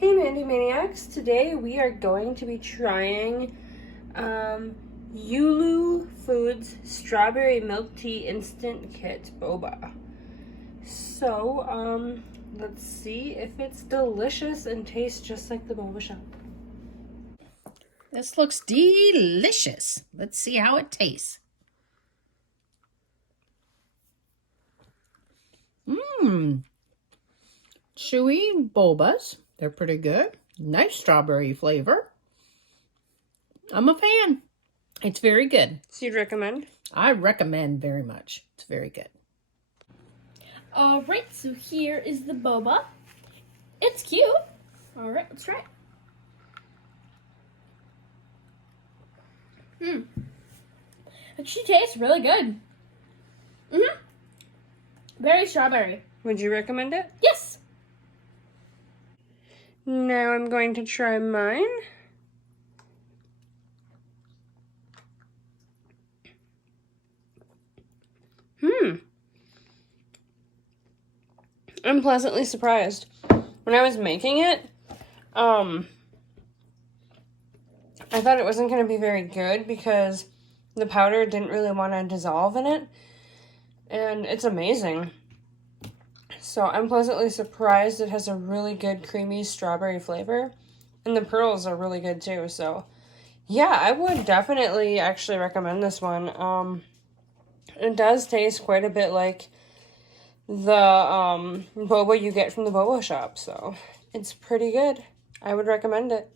Hey Mandi Maniacs, today we are going to be trying Yulu Foods Strawberry Milk Tea Instant Kit Boba. So, let's see if it's delicious and tastes just like the Boba shop. This looks delicious. Let's see how it tastes. Chewy bobas. They're pretty good. Nice strawberry flavor. I'm a fan. It's very good. So you'd recommend? I recommend very much. It's very good. Alright, so here is the boba. It's cute. Alright, let's try it. Actually tastes really good. Very strawberry. Would you recommend it? Yes. Now I'm going to try mine. I'm pleasantly surprised. When I was making it, I thought it wasn't going to be very good because the powder didn't really want to dissolve in it. And it's amazing. So I'm pleasantly surprised. It has a really good creamy strawberry flavor. And the pearls are really good too. So yeah, I would definitely actually recommend this one. It does taste quite a bit like the boba you get from the boba shop. So it's pretty good. I would recommend it.